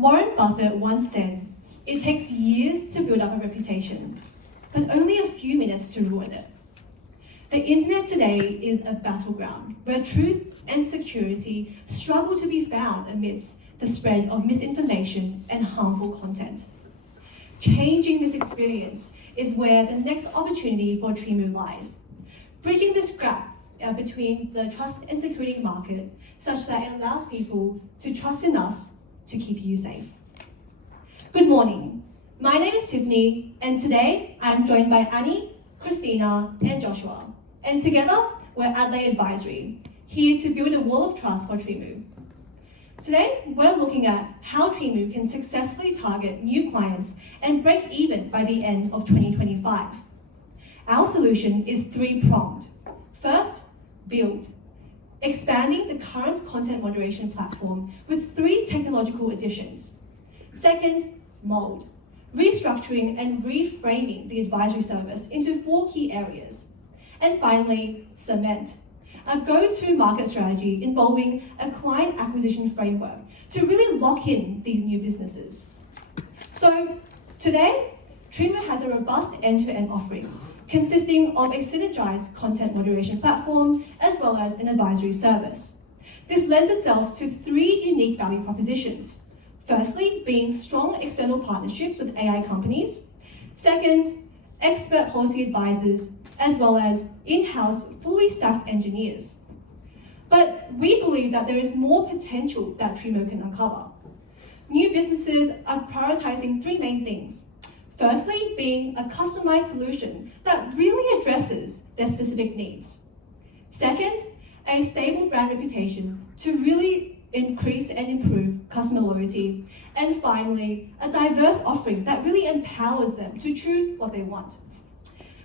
Warren Buffett once said, "It takes years to build up a reputation, but only a few minutes to ruin it." The internet today is a battleground where truth and security struggle to be found amidst the spread of misinformation and harmful content. Changing this experience is where the next opportunity for Tremau lies, bridging this gap between the trust and security market such that it allows people to trust in us to keep you safe. Good morning. My name is Tiffany, and today I'm joined by Annie, Christina, and Joshua. And together, we're Adelaide Advisory, here to build a wall of trust for Tremau. Today, we're looking at how Tremau can successfully target new clients and break even by the end of 2025. Our solution is three-pronged. First, build. Expanding the current content moderation platform with 3 technological additions. Second, mold. Restructuring and reframing the advisory service into 4 key areas. And finally, cement. A go-to market strategy involving a client acquisition framework to really lock in these new businesses. So today, Tremau has a robust end-to-end offering consisting of a synergized content moderation platform as well as an advisory service. This lends itself to 3 unique value propositions. Firstly, being strong external partnerships with AI companies. Second, expert policy advisors, as well as in-house fully staffed engineers. But we believe that there is more potential that Tremau can uncover. New businesses are prioritizing 3 main things. Firstly, being a customized solution that really addresses their specific needs. Second, a stable brand reputation to really increase and improve customer loyalty. And finally, a diverse offering that really empowers them to choose what they want.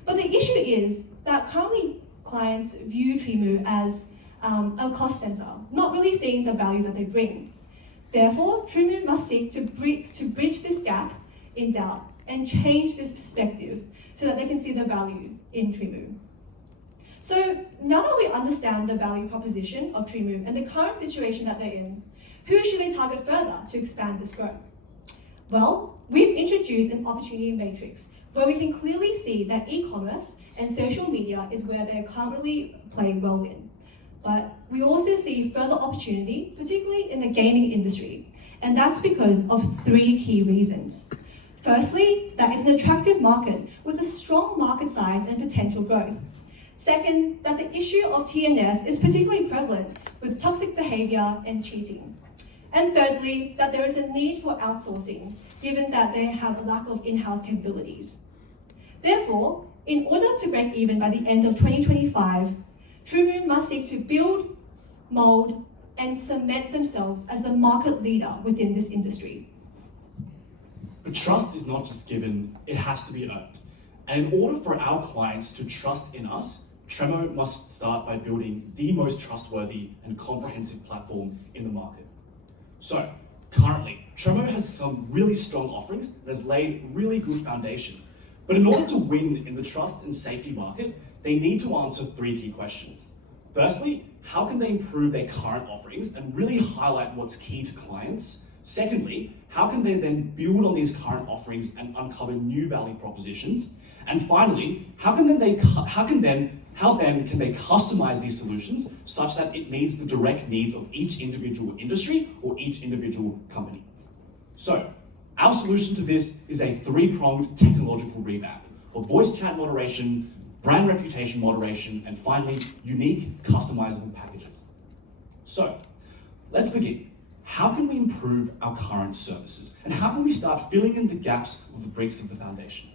But the issue is that currently clients view Tremau as a cost center, not really seeing the value that they bring. Therefore, Tremau must seek to bridge this gap in doubt and change this perspective so that they can see the value in Tremau. So now that we understand the value proposition of Tremau and the current situation that they're in, who should they target further to expand this growth? Well, we've introduced an opportunity matrix where we can clearly see that e-commerce and social media is where they're currently playing well in. But we also see further opportunity, particularly in the gaming industry, and that's because of 3 key reasons. Firstly, that it's an attractive market with a strong market size and potential growth. Second, that the issue of TNS is particularly prevalent with toxic behavior and cheating. And thirdly, that there is a need for outsourcing, given that they have a lack of in-house capabilities. Therefore, in order to break even by the end of 2025, Tremau must seek to build, mold, and cement themselves as the market leader within this industry. But trust is not just given, it has to be earned. And in order for our clients to trust in us, Tremau must start by building the most trustworthy and comprehensive platform in the market. So, currently, Tremau has some really strong offerings and has laid really good foundations. But in order to win in the trust and safety market, they need to answer 3 key questions. Firstly, how can they improve their current offerings and really highlight what's key to clients? Secondly, how can they then build on these current offerings and uncover new value propositions? And finally, how then can they customize these solutions such that it meets the direct needs of each individual industry or each individual company? So, our solution to this is a 3-pronged technological revamp of voice chat moderation, brand reputation moderation, and finally, unique customizable packages. So, let's begin. How can we improve our current services? And how can we start filling in the gaps of the bricks of the foundation?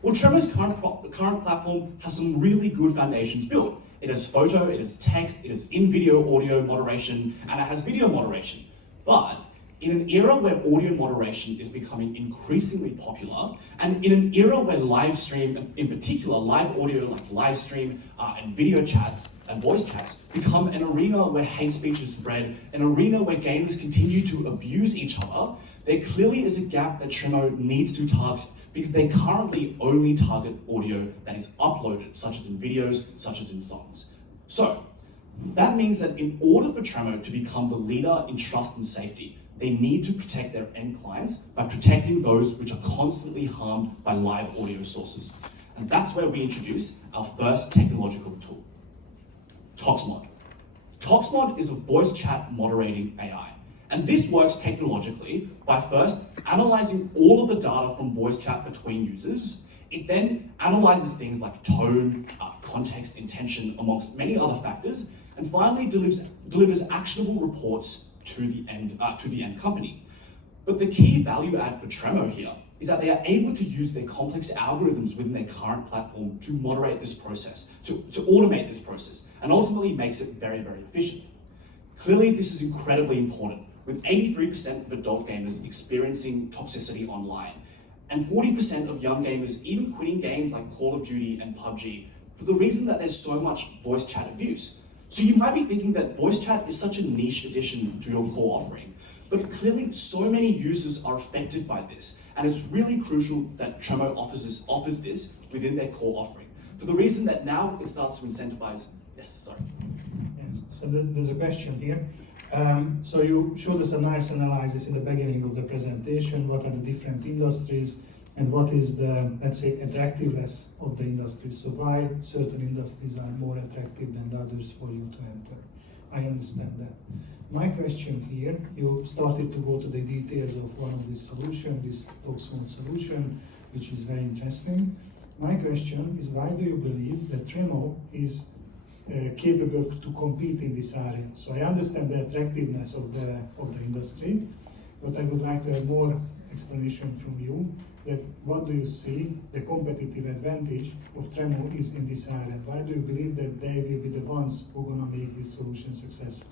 Well, Tremau's current platform has some really good foundations built. It has photo, it has text, it has in-video audio moderation, and it has video moderation. But in an era where audio moderation is becoming increasingly popular, and in an era where live stream, in particular live audio like live stream and video chats and voice chats become an arena where hate speech is spread, an arena where gamers continue to abuse each other, there clearly is a gap that Tremau needs to target, because they currently only target audio that is uploaded, such as in videos, such as in songs. So, that means that in order for Tremau to become the leader in trust and safety, they need to protect their end clients by protecting those which are constantly harmed by live audio sources. And that's where we introduce our first technological tool, ToxMod. ToxMod is a voice chat moderating AI. And this works technologically by first analyzing all of the data from voice chat between users. It then analyzes things like tone, context, intention, amongst many other factors, and finally delivers actionable reports to the end company. But the key value add for Tremau here is that they are able to use their complex algorithms within their current platform to moderate this process, to automate this process, and ultimately makes it very, very efficient. Clearly, this is incredibly important, with 83% of adult gamers experiencing toxicity online, and 40% of young gamers even quitting games like Call of Duty and PUBG for the reason that there's so much voice chat abuse. So you might be thinking that voice chat is such a niche addition to your core offering, but clearly so many users are affected by this, and it's really crucial that Tremau offers this within their core offering, for the reason that now it starts to incentivize. Yes, sorry. Yes. So there's a question here. So you showed us a nice analysis in the beginning of the presentation, what are the different industries and what is the, let's say, attractiveness of the industries. So why certain industries are more attractive than others for you to enter. I understand that. My question here, you started to go to the details of one of these solutions, this ToxMod solution, which is very interesting. My question is, why do you believe that Tremau is capable to compete in this area? So I understand the attractiveness of the industry, but I would like to have more explanation from you. That what do you see the competitive advantage of Tremau is in this area? Why do you believe that they will be the ones who are going to make this solution successful?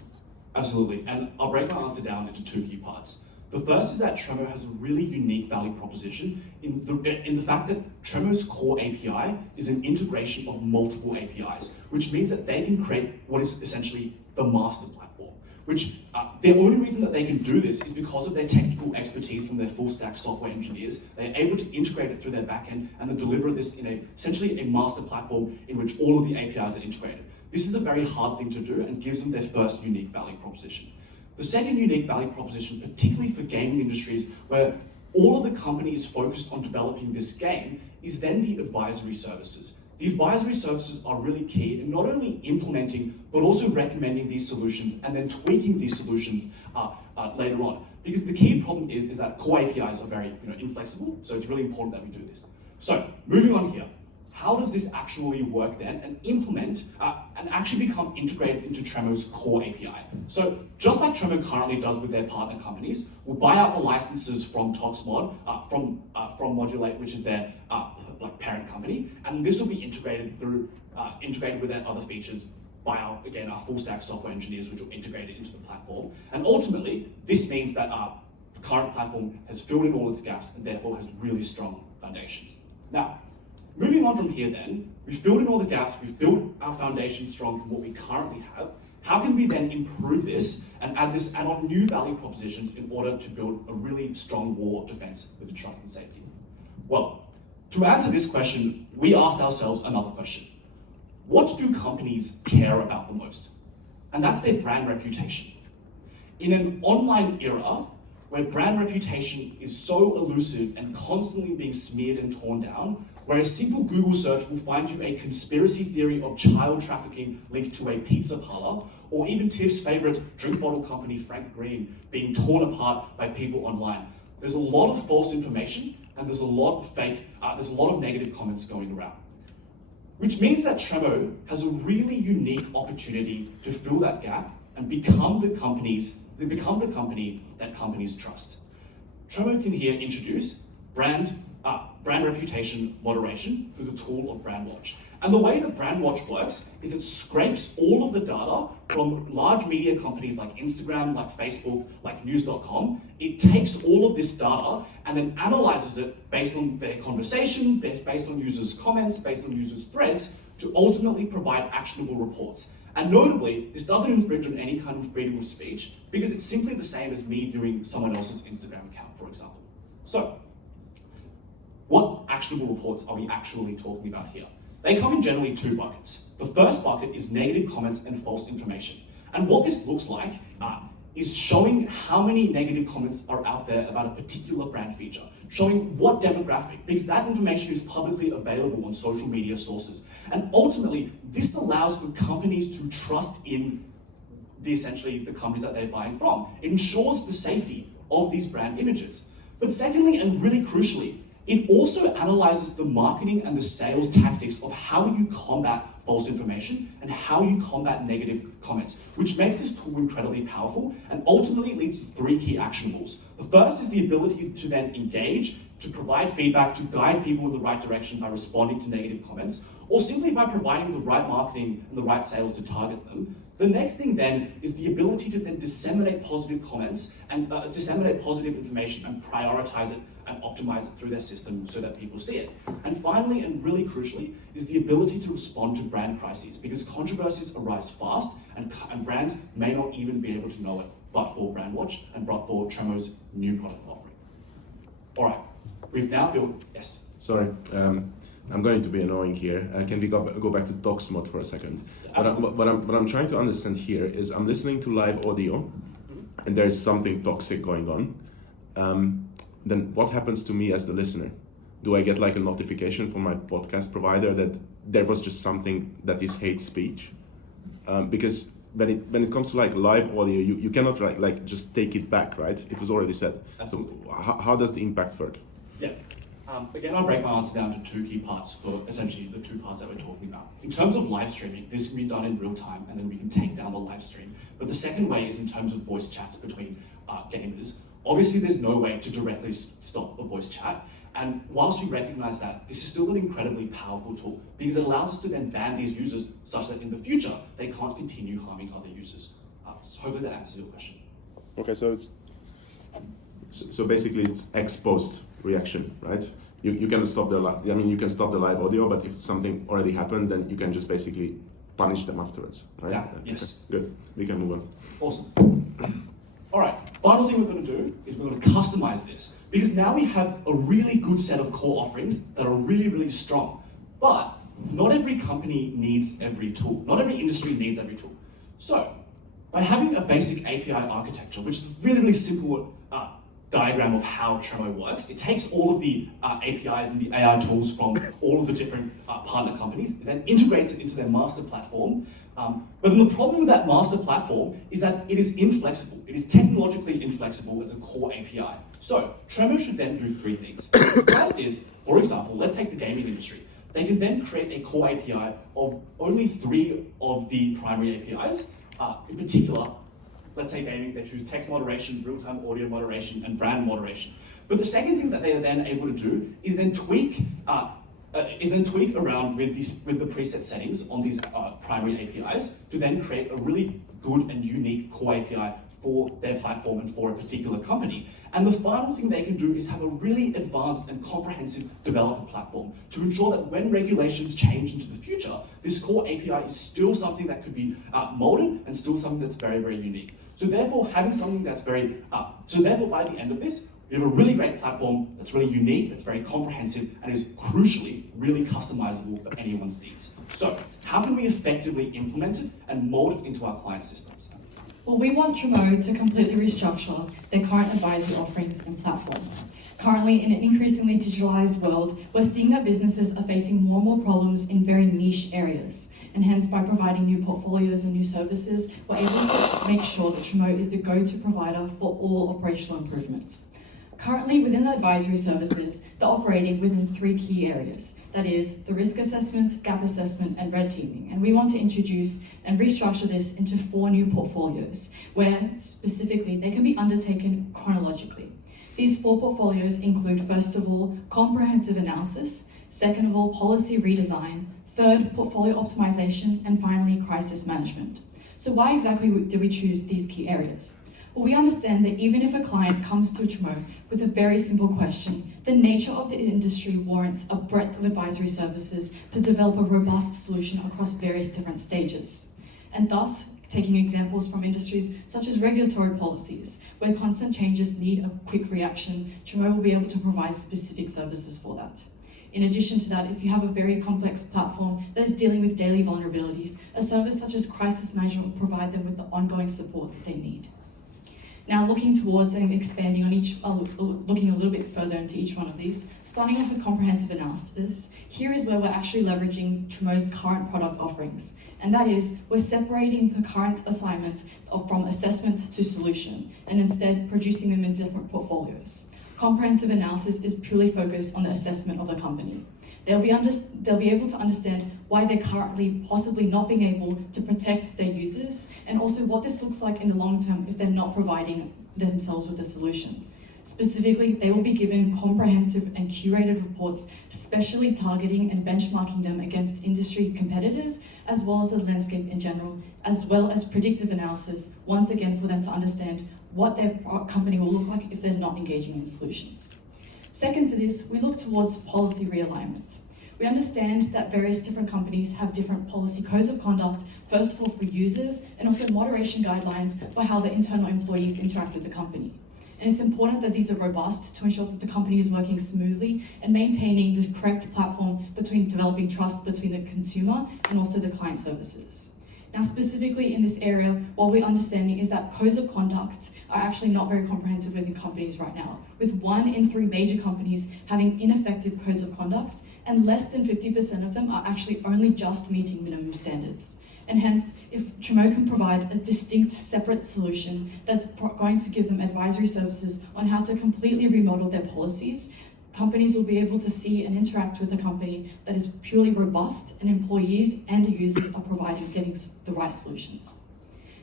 Absolutely, and I'll break my answer down into two key parts. The first is that Tremau has a really unique value proposition in the fact that Tremau's core API is an integration of multiple APIs, which means that they can create what is essentially the master platform, which the only reason that they can do this is because of their technical expertise from their full stack software engineers. They're able to integrate it through their backend and then deliver this in essentially a master platform in which all of the APIs are integrated. This is a very hard thing to do and gives them their first unique value proposition. The second unique value proposition, particularly for gaming industries where all of the company is focused on developing this game, is then the advisory services. The advisory services are really key in not only implementing, but also recommending these solutions and then tweaking these solutions later on. Because the key problem is that core APIs are very inflexible, so it's really important that we do this. So, moving on here. How does this actually work then and implement and actually become integrated into Tremau's core API? So just like Tremau currently does with their partner companies, we'll buy out the licenses from ToxMod, from Modulate, which is their parent company, and this will be integrated with their other features by our full stack software engineers, which will integrate it into the platform. And ultimately, this means that the current platform has filled in all its gaps and therefore has really strong foundations. Now, moving on from here then, we've filled in all the gaps, we've built our foundation strong from what we currently have. How can we then improve this and add on new value propositions in order to build a really strong wall of defense with the trust and safety? Well, to answer this question, we asked ourselves another question. What do companies care about the most? And that's their brand reputation. In an online era, where brand reputation is so elusive and constantly being smeared and torn down, where a simple Google search will find you a conspiracy theory of child trafficking linked to a pizza parlor, or even Tiff's favorite drink bottle company, Frank Green, being torn apart by people online. There's a lot of false information and there's a lot of negative comments going around. Which means that Tremau has a really unique opportunity to fill that gap and become the company that companies trust. Tremau can here introduce brand reputation moderation through the tool of BrandWatch. And the way that BrandWatch works is it scrapes all of the data from large media companies like Instagram, like Facebook, like news.com. It takes all of this data and then analyzes it based on their conversations, based on users' comments, based on users' threads, to ultimately provide actionable reports. And notably, this doesn't infringe on any kind of freedom of speech because it's simply the same as me viewing someone else's Instagram account, for example. So, what actionable reports are we actually talking about here? They come in generally two buckets. The first bucket is negative comments and false information. And what this looks like is showing how many negative comments are out there about a particular brand feature, showing what demographic, because that information is publicly available on social media sources. And ultimately, this allows for companies to trust in essentially the companies that they're buying from. It ensures the safety of these brand images. But secondly, and really crucially, it also analyzes the marketing and the sales tactics of how you combat false information and how you combat negative comments, which makes this tool incredibly powerful and ultimately leads to 3 key actionables. The first is the ability to then engage, to provide feedback, to guide people in the right direction by responding to negative comments, or simply by providing the right marketing and the right sales to target them. The next thing then is the ability to then disseminate positive comments and disseminate positive information and prioritize it and optimize it through their system so that people see it. And finally, and really crucially, is the ability to respond to brand crises, because controversies arise fast and brands may not even be able to know it, but for Brandwatch and but for Tremau's new product offering. All right, we've now built, yes? Sorry, I'm going to be annoying here. Can we go back to Docs mode for a second? What I'm trying to understand here is I'm listening to live audio and there's something toxic going on. Then what happens to me as the listener? Do I get like a notification from my podcast provider that there was just something that is hate speech? Because when it comes to like live audio, you cannot like just take it back, right? It was already said. Absolutely. So how does the impact work? Yeah. Again, I'll break my answer down to 2 key parts for essentially the 2 parts that we're talking about. In terms of live streaming, this can be done in real time and then we can take down the live stream. But the second way is in terms of voice chats between gamers. Obviously, there's no way to directly stop a voice chat. And whilst we recognize that, this is still an incredibly powerful tool because it allows us to then ban these users such that in the future, they can't continue harming other users. So hopefully that answers your question. Okay, so basically it's ex-post reaction, right? You can stop you can stop the live audio, but if something already happened, then you can just basically punish them afterwards, right? Exactly, yes. Okay, good, we can move on. Awesome. All right, final thing we're going to do is we're going to customize this because now we have a really good set of core offerings that are really, really strong. But not every company needs every tool. Not every industry needs every tool. So by having a basic API architecture, which is a really, really simple diagram of how Tremau works, it takes all of the APIs and the AI tools from all of the different partner companies, it then integrates it into their master platform. But then the problem with that master platform is that it is inflexible. It is technologically inflexible as a core API. So Tremau should then do 3 things. The first is, for example, let's take the gaming industry. They can then create a core API of only 3 of the primary APIs. In particular, let's say gaming, they choose text moderation, real-time audio moderation, and brand moderation. But the second thing that they are then able to do is then tweak around with the preset settings on these primary APIs to then create a really good and unique core API for their platform and for a particular company. And the final thing they can do is have a really advanced and comprehensive developer platform to ensure that when regulations change into the future, this core API is still something that could be molded and still something that's very, very unique. So therefore, having something that's therefore by the end of this, we have a really great platform that's really unique, that's very comprehensive, and is crucially really customizable for anyone's needs. So how can we effectively implement it and mold it into our client systems? Well, we want Tremau to completely restructure their current advisory offerings and platform. Currently, in an increasingly digitalized world, we're seeing that businesses are facing more and more problems in very niche areas. And hence, by providing new portfolios and new services, we're able to make sure that Tremau is the go-to provider for all operational improvements. Currently, within the advisory services, they're operating within 3 key areas. That is the risk assessment, gap assessment, and red teaming. And we want to introduce and restructure this into 4 new portfolios, where specifically they can be undertaken chronologically. These 4 portfolios include, first of all, comprehensive analysis, second of all, policy redesign, third, portfolio optimization, and finally, crisis management. So why exactly do we choose these key areas? Well, we understand that even if a client comes to Tremau with a very simple question, the nature of the industry warrants a breadth of advisory services to develop a robust solution across various different stages. And thus, taking examples from industries such as regulatory policies, where constant changes need a quick reaction, Tremau will be able to provide specific services for that. In addition to that, if you have a very complex platform that is dealing with daily vulnerabilities, a service such as crisis management will provide them with the ongoing support that they need. Now, looking towards and expanding on each, looking a little bit further into each one of these, starting off with comprehensive analysis, here is where we're actually leveraging Tremau's current product offerings. And that is, we're separating the current assignment from assessment to solution, and instead producing them in different portfolios. Comprehensive analysis is purely focused on the assessment of the company. They'll be able to understand why they're currently possibly not being able to protect their users, and also what this looks like in the long term if they're not providing themselves with a solution. Specifically, they will be given comprehensive and curated reports, specially targeting and benchmarking them against industry competitors, as well as the landscape in general, as well as predictive analysis, once again for them to understand what their company will look like if they're not engaging in solutions. Second to this, we look towards policy realignment. We understand that various different companies have different policy codes of conduct, first of all for users, and also moderation guidelines for how the internal employees interact with the company. And it's important that these are robust to ensure that the company is working smoothly and maintaining the correct platform between developing trust between the consumer and also the client services. Now, specifically in this area, what we're understanding is that codes of conduct are actually not very comprehensive within companies right now, with 1 in 3 major companies having ineffective codes of conduct, and less than 50% of them are actually only just meeting minimum standards. And hence, if Tremau can provide a distinct, separate solution that's going to give them advisory services on how to completely remodel their policies, companies will be able to see and interact with a company that is purely robust, and employees and the users are getting the right solutions.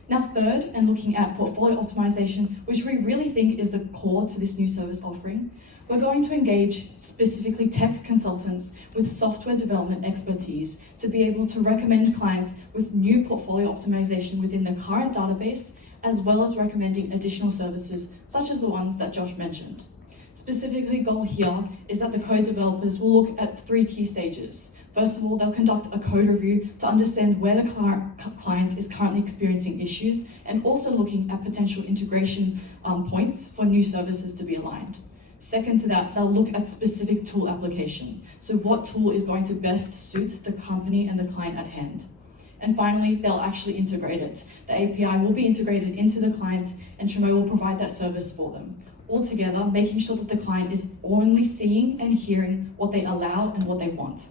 Now, third, and looking at portfolio optimization, which we really think is the core to this new service offering, we're going to engage specifically tech consultants with software development expertise to be able to recommend clients with new portfolio optimization within the current database, as well as recommending additional services such as the ones that Josh mentioned. Specifically, goal here is that the code developers will look at 3 key stages. First of all, they'll conduct a code review to understand where the client is currently experiencing issues, and also looking at potential integration points for new services to be aligned. Second to that, they'll look at specific tool application. So what tool is going to best suit the company and the client at hand. And finally, they'll actually integrate it. The API will be integrated into the client, and Tremau will provide that service for them. Altogether, making sure that the client is only seeing and hearing what they allow and what they want.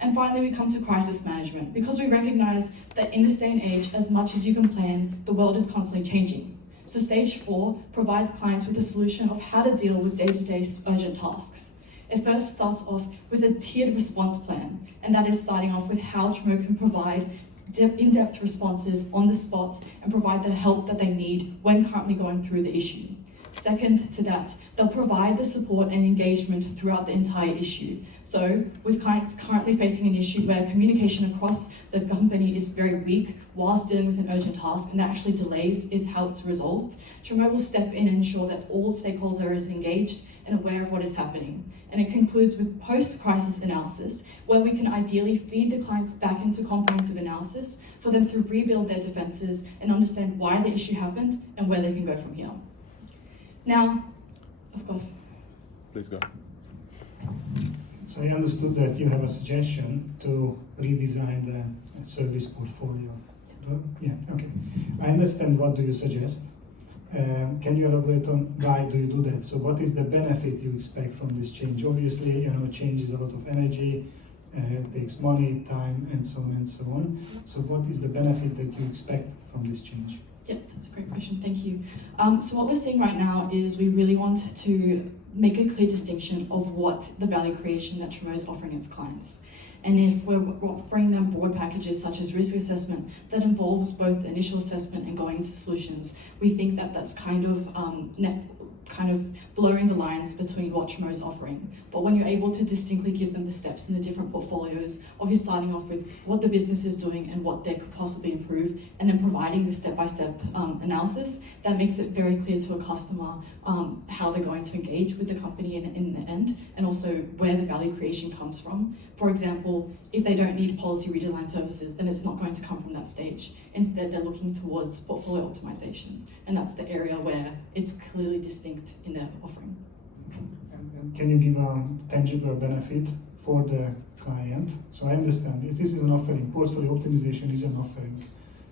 And finally, we come to crisis management, because we recognize that in this day and age, as much as you can plan, the world is constantly changing. So stage 4 provides clients with a solution of how to deal with day-to-day urgent tasks. It first starts off with a tiered response plan, and that is starting off with how Tremau can provide in-depth responses on the spot and provide the help that they need when currently going through the issue. Second to that, they'll provide the support and engagement throughout the entire issue. So, with clients currently facing an issue where communication across the company is very weak whilst dealing with an urgent task, and that actually delays how it's resolved, Tremau will step in and ensure that all stakeholders are engaged and aware of what is happening. And it concludes with post-crisis analysis, where we can ideally feed the clients back into comprehensive analysis for them to rebuild their defenses and understand why the issue happened and where they can go from here. Now, of course. Please go. So I understood that you have a suggestion to redesign the service portfolio. Yeah, okay. I understand what do you suggest. Can you elaborate on why do you do that? So what is the benefit you expect from this change? Obviously, change is a lot of energy, takes money, time, and so on and so on. So what is the benefit that you expect from this change? Yep, that's a great question, thank you. So what we're seeing right now is we really want to make a clear distinction of what the value creation that Tremau is offering its clients. And if we're offering them broad packages such as risk assessment that involves both initial assessment and going into solutions, we think that that's kind of blurring the lines between what Tremau is offering. But when you're able to distinctly give them the steps in the different portfolios of you starting off with what the business is doing and what they could possibly improve, and then providing the step-by-step analysis, that makes it very clear to a customer how they're going to engage with the company in the end, and also where the value creation comes from. For example, if they don't need policy redesign services, then it's not going to come from that stage. Instead, they're looking towards portfolio optimization, and that's the area where it's clearly distinct in their offering. And can you give a tangible benefit for the client? So I understand this is an offering. Portfolio optimization is an offering.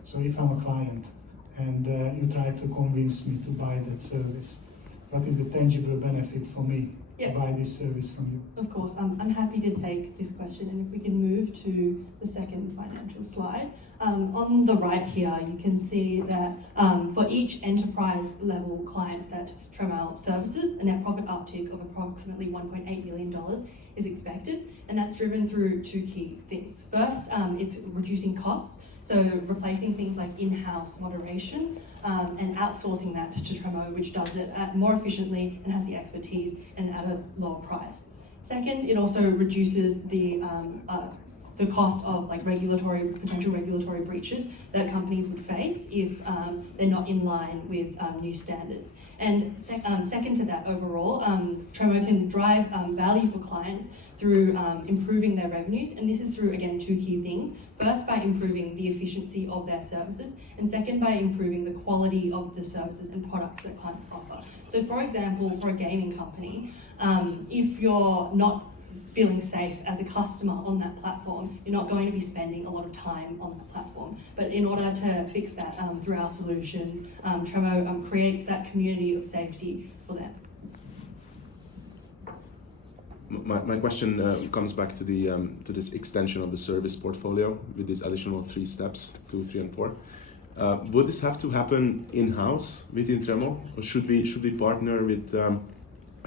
So if I'm a client and you try to convince me to buy that service. What is the tangible benefit for me to buy this service from you? Of course, I'm happy to take this question, and if we can move to the second financial slide. On the right here, you can see that for each enterprise level client that Tremau services, a net profit uptick of approximately $1.8 million is expected, and that's driven through two key things. First, it's reducing costs, so replacing things like in-house moderation and outsourcing that to Tremau, which does it more efficiently and has the expertise and at a lower price. Second, it also reduces the cost of like potential regulatory breaches that companies would face if they're not in line with new standards. And second to that overall, Tremau can drive value for clients through improving their revenues, and this is through, again, two key things. First, by improving the efficiency of their services, and second, by improving the quality of the services and products that clients offer. So for example, for a gaming company, if you're not feeling safe as a customer on that platform, you're not going to be spending a lot of time on that platform. But in order to fix that through our solutions, Tremau creates that community of safety for them. My question comes back to the to this extension of the service portfolio with these additional 3 steps, 2, 3, and 4. Would this have to happen in-house within Tremau, or should we partner with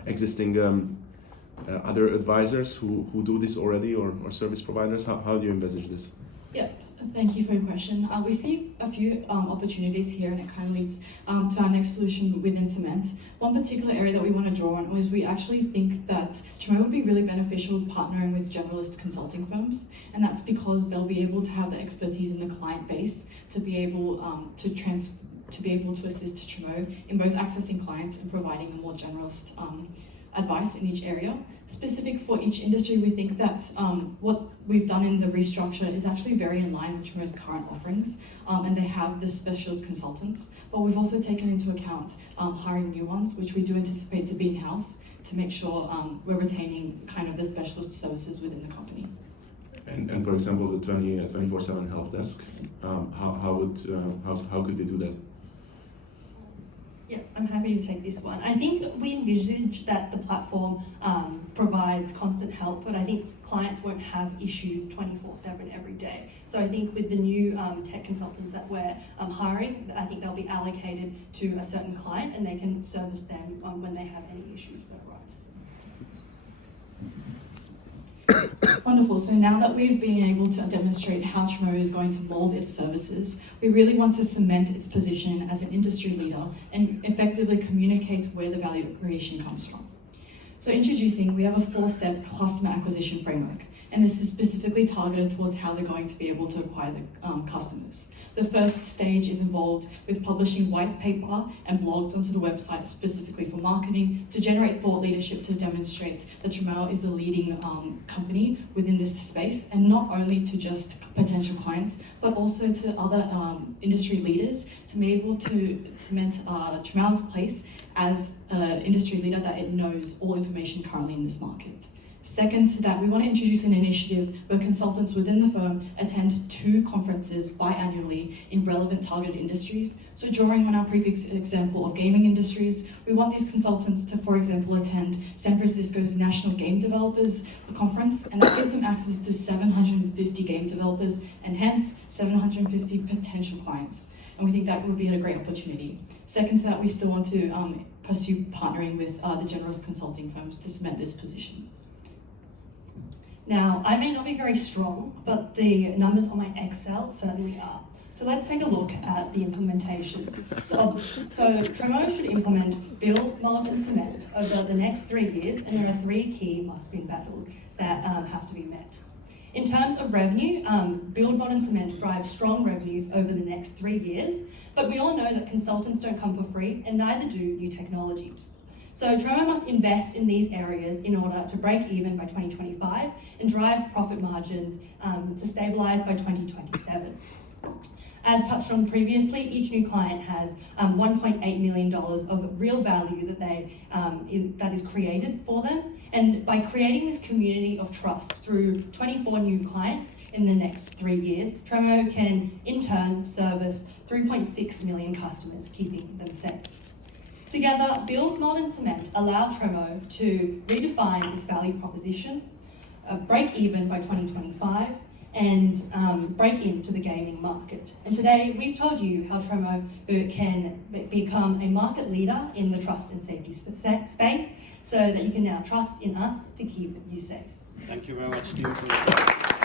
existing other advisors who do this already, or service providers? How do you envisage this? Yep, thank you for your question. We see a few opportunities here, and it kind of leads to our next solution within Cement. One particular area that we want to draw on is we actually think that Tremau would be really beneficial partnering with generalist consulting firms, and that's because they'll be able to have the expertise in the client base to be able to assist Tremau in both accessing clients and providing a more generalist advice in each area. Specific for each industry, we think that what we've done in the restructure is actually very in line with Tremau's current offerings, and they have the specialist consultants, but we've also taken into account hiring new ones, which we do anticipate to be in-house, to make sure we're retaining kind of the specialist services within the company. And for example, the 24/7 help desk, how could we do that? Yeah, I'm happy to take this one. I think we envisage that the platform provides constant help, but I think clients won't have issues 24/7 every day. So I think with the new tech consultants that we're hiring, I think they'll be allocated to a certain client, and they can service them when they have any issues that arise. Wonderful. So now that we've been able to demonstrate how Tremau is going to mold its services, we really want to cement its position as an industry leader and effectively communicate where the value creation comes from. So introducing, we have a 4-step customer acquisition framework, and this is specifically targeted towards how they're going to be able to acquire the customers. The first stage is involved with publishing white paper and blogs onto the website specifically for marketing to generate thought leadership to demonstrate that Tremau is a leading company within this space, and not only to just potential clients, but also to other industry leaders to be able to cement Tremau's place as an industry leader, that it knows all information currently in this market. Second to that, we want to introduce an initiative where consultants within the firm attend 2 conferences biannually in relevant targeted industries. So drawing on our previous example of gaming industries, we want these consultants to, for example, attend San Francisco's National Game Developers Conference, and that gives them access to 750 game developers and hence 750 potential clients. And we think that would be a great opportunity. Second to that, we still want to pursue partnering with the generalist consulting firms to cement this position. Now, I may not be very strong, but the numbers on my Excel certainly are. So let's take a look at the implementation. So Tremau should implement Build, Mold and Cement over the next 3 years, and there are 3 key must-win battles that have to be met. In terms of revenue, Build, Mold and Cement drive strong revenues over the next 3 years, but we all know that consultants don't come for free, and neither do new technologies. So Tremau must invest in these areas in order to break even by 2025 and drive profit margins to stabilise by 2027. As touched on previously, each new client has $1.8 million of real value that is created for them. And by creating this community of trust through 24 new clients in the next 3 years, Tremau can in turn service 3.6 million customers, keeping them safe. Together, Build, Mold and Cement allow Tremau to redefine its value proposition, break even by 2025, and break into the gaming market. And today, we've told you how Tremau can become a market leader in the trust and safety space, so that you can now trust in us to keep you safe. Thank you very much, Steve.